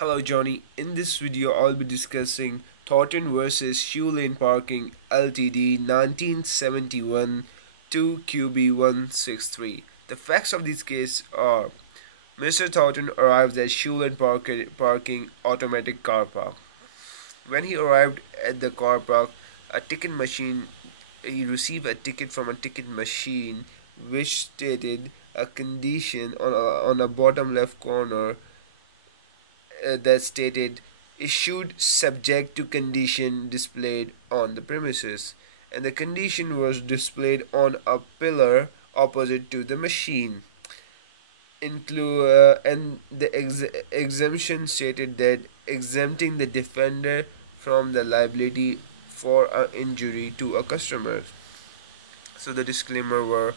Hello Johnny, in this video I'll be discussing Thornton versus Shoe Lane Parking Ltd 1971 2QB163. The facts of this case are Mr. Thornton arrives at Shoe Lane Parking Automatic Car Park. When he arrived at the car park, a ticket machine he received a ticket from a ticket machine which stated a condition on a bottom left corner that stated issued subject to condition displayed on the premises, and the condition was displayed on a pillar opposite to the machine. And the exemption stated that exempting the defender from the liability for an injury to a customer. So the disclaimer were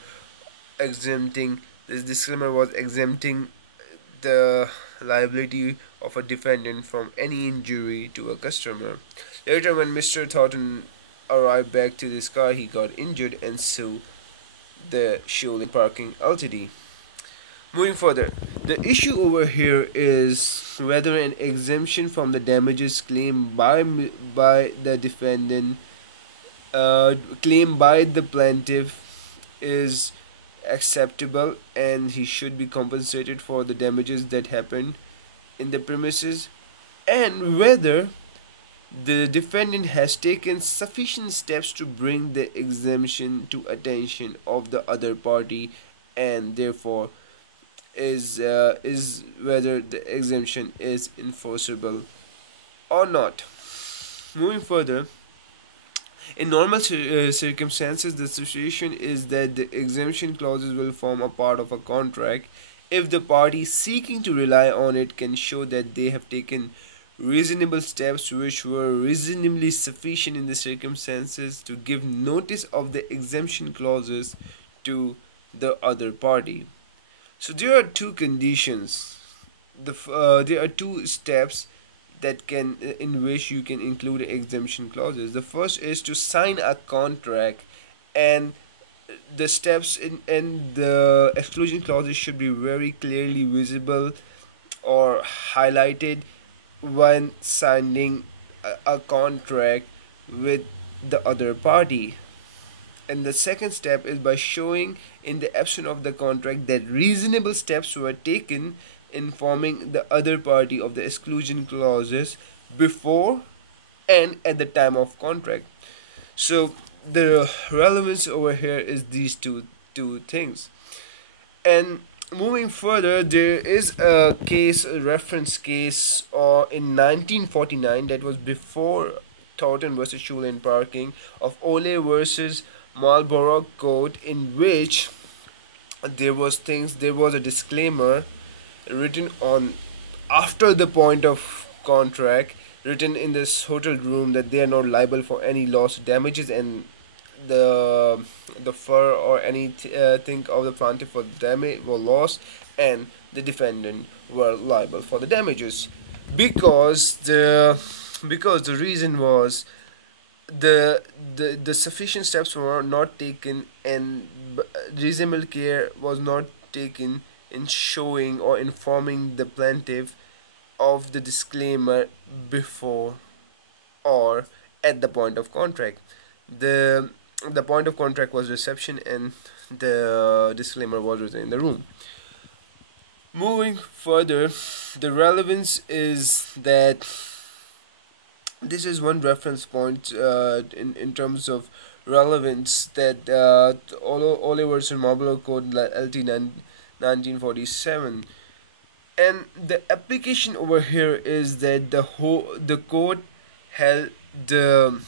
exempting this disclaimer was exempting the liability of a defendant from any injury to a customer. Later, when Mr. Thornton arrived back to this car, he got injured and sued the Shoe Lane Parking Ltd. Moving further, the issue over here is whether an exemption from the damages claimed by the defendant, claimed by the plaintiff, is acceptable and he should be compensated for the damages that happened in the premises, and whether the defendant has taken sufficient steps to bring the exemption to attention of the other party, and therefore is whether the exemption is enforceable or not. Moving further, in normal circumstances, the situation is that the exemption clauses will form a part of a contract if the party seeking to rely on it can show that they have taken reasonable steps which were reasonably sufficient in the circumstances to give notice of the exemption clauses to the other party. So there are two conditions. There are two steps that can in which you can include exemption clauses. The first is to sign a contract, and the steps and the exclusion clauses should be very clearly visible or highlighted when signing a contract with the other party. And the second step is by showing in the absence of the contract that reasonable steps were taken informing the other party of the exclusion clauses before and at the time of contract. So the relevance over here is these two things. And moving further, there is a reference case in 1949 that was before Thornton versus Shoe Lane Parking of Ole versus Marlborough Court, in which there was a disclaimer written on after the point of contract, written in this hotel room, that they are not liable for any loss damages, and the fur or anything of the plaintiff for damage or loss, and the defendant were liable for the damages because the reason was the sufficient steps were not taken, and reasonable care was not taken in showing or informing the plaintiff of the disclaimer before or at the point of contract. The point of contract was reception, and the disclaimer was written in the room. Moving further, the relevance is that this is one reference point in terms of relevance, that Ole versus Marlborough Code LT 1947, and the application over here is that the court held the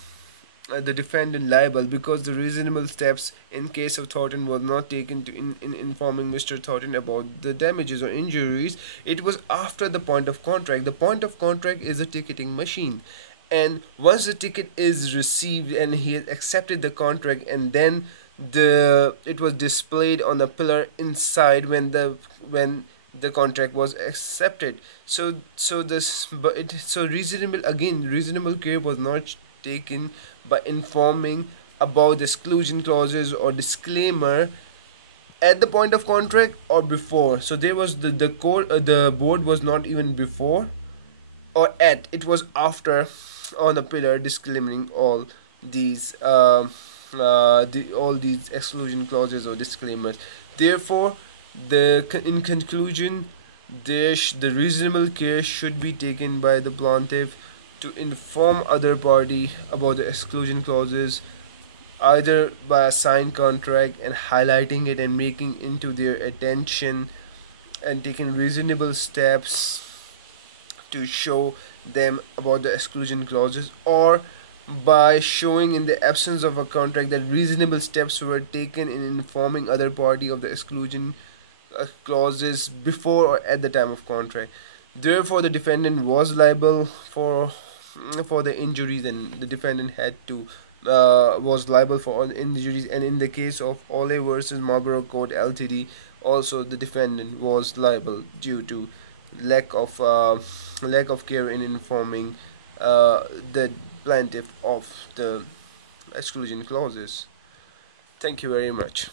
defendant liable because the reasonable steps in case of Thornton was not taken to in informing Mr. Thornton about the damages or injuries. It was after the point of contract. The point of contract is a ticketing machine, and once the ticket is received and he has accepted the contract, and then it was displayed on a pillar inside when the contract was accepted. So reasonable care was not taken by informing about the exclusion clauses or disclaimer at the point of contract or before. So there was the board was not even before or at it was after on a pillar disclaiming all these all these exclusion clauses or disclaimers. Therefore, in conclusion, the reasonable care should be taken by the plaintiff to inform other party about the exclusion clauses, either by a signed contract and highlighting it and making into their attention, and taking reasonable steps to show them about the exclusion clauses, or by showing in the absence of a contract that reasonable steps were taken in informing other party of the exclusion clauses before or at the time of contract. Therefore, the defendant was liable for the injuries, and the defendant had to was liable for all injuries. And in the case of Ole versus Marlboro Court Ltd, also the defendant was liable due to lack of uh, lack of care in informing the plaintiff of the exclusion clauses. Thank you very much.